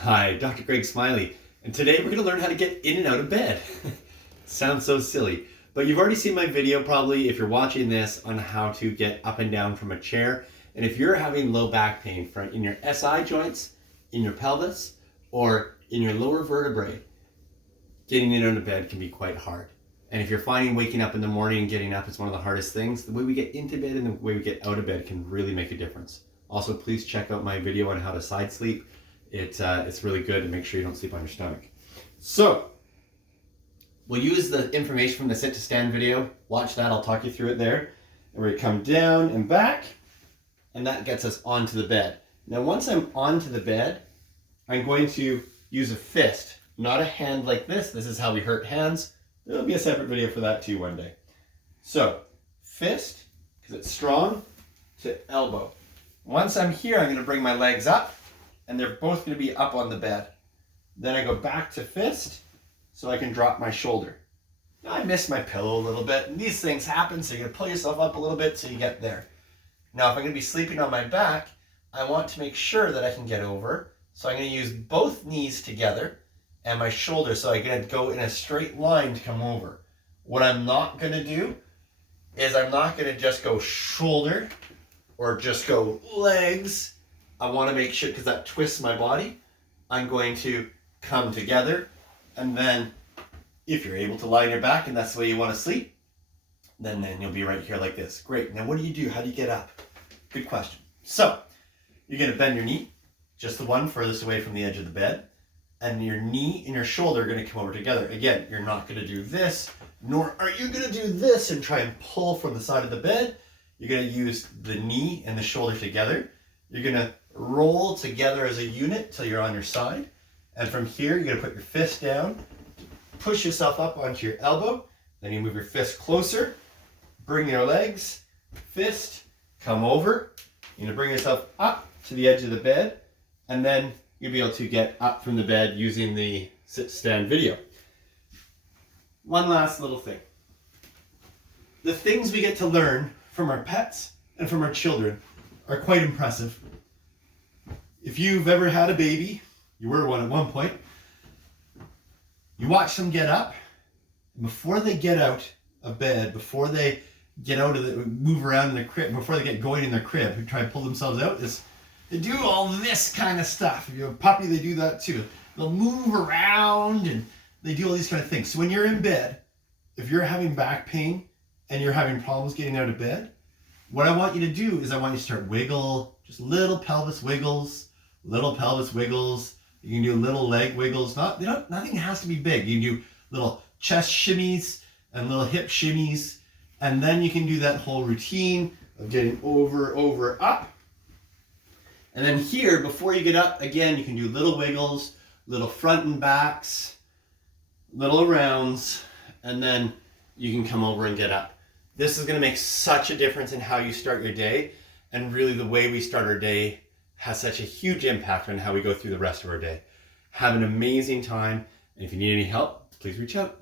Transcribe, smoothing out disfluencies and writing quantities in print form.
Hi, Dr. Greg Smiley, and today we're going to learn how to get in and out of bed. Sounds so silly, but you've already seen my video probably if you're watching this on how to get up and down from a chair. And if you're having low back pain in your SI joints, in your pelvis, or in your lower vertebrae, getting in and out of bed can be quite hard. And if you're finding waking up in the morning and getting up is one of the hardest things, the way we get into bed and the way we get out of bed can really make a difference. Also, please check out my video on how to side sleep. It's really good to make sure you don't sleep on your stomach. So, we'll use the information from the sit to stand video. Watch that, I'll talk you through it there. And we come down and back, and that gets us onto the bed. Now, once I'm onto the bed, I'm going to use a fist, not a hand like this. This is how we hurt hands. There'll be a separate video for that too one day. So, fist, because it's strong, to elbow. Once I'm here, I'm going to bring my legs up, and they're both going to be up on the bed. Then I go back to fist, so I can drop my shoulder. Now I miss my pillow a little bit, and these things happen, so you're going to pull yourself up a little bit till you get there. Now, if I'm going to be sleeping on my back, I want to make sure that I can get over, so I'm going to use both knees together and my shoulder, so I'm going to go in a straight line to come over. What I'm not going to do is I'm not going to just go shoulder or just go legs. I want to make sure, because that twists my body, I'm going to come together, and then if you're able to lie on your back and that's the way you want to sleep, then you'll be right here like this. Great. Now what do? How do you get up? Good question. So you're going to bend your knee, just the one furthest away from the edge of the bed, and your knee and your shoulder are going to come over together. Again, you're not going to do this, nor are you going to do this and try and pull from the side of the bed. You're going to use the knee and the shoulder together. You're going to roll together as a unit till you're on your side. And from here, you're going to put your fist down, push yourself up onto your elbow. Then you move your fist closer, bring your legs, fist, come over. You're going to bring yourself up to the edge of the bed, and then you'll be able to get up from the bed using the sit-stand video. One last little thing. The things we get to learn from our pets and from our children are quite impressive. If you've ever had a baby, you were one at one point, you watch them get up, and before they get out of bed, before they get out of move around in the crib, before they get going in their crib and try and pull themselves out, they do all this kind of stuff. If you have a puppy, they do that too. They'll move around and they do all these kind of things. So when you're in bed, if you're having back pain and you're having problems getting out of bed, what I want you to do is I want you to start wiggle, just little pelvis wiggles, little pelvis wiggles. You can do little leg wiggles. Nothing has to be big. You can do little chest shimmies and little hip shimmies. And then you can do that whole routine of getting over, up. And then here, before you get up, again, you can do little wiggles, little front and backs, little rounds, and then you can come over and get up. This is going to make such a difference in how you start your day, and really the way we start our day has such a huge impact on how we go through the rest of our day. Have an amazing time, and if you need any help, please reach out.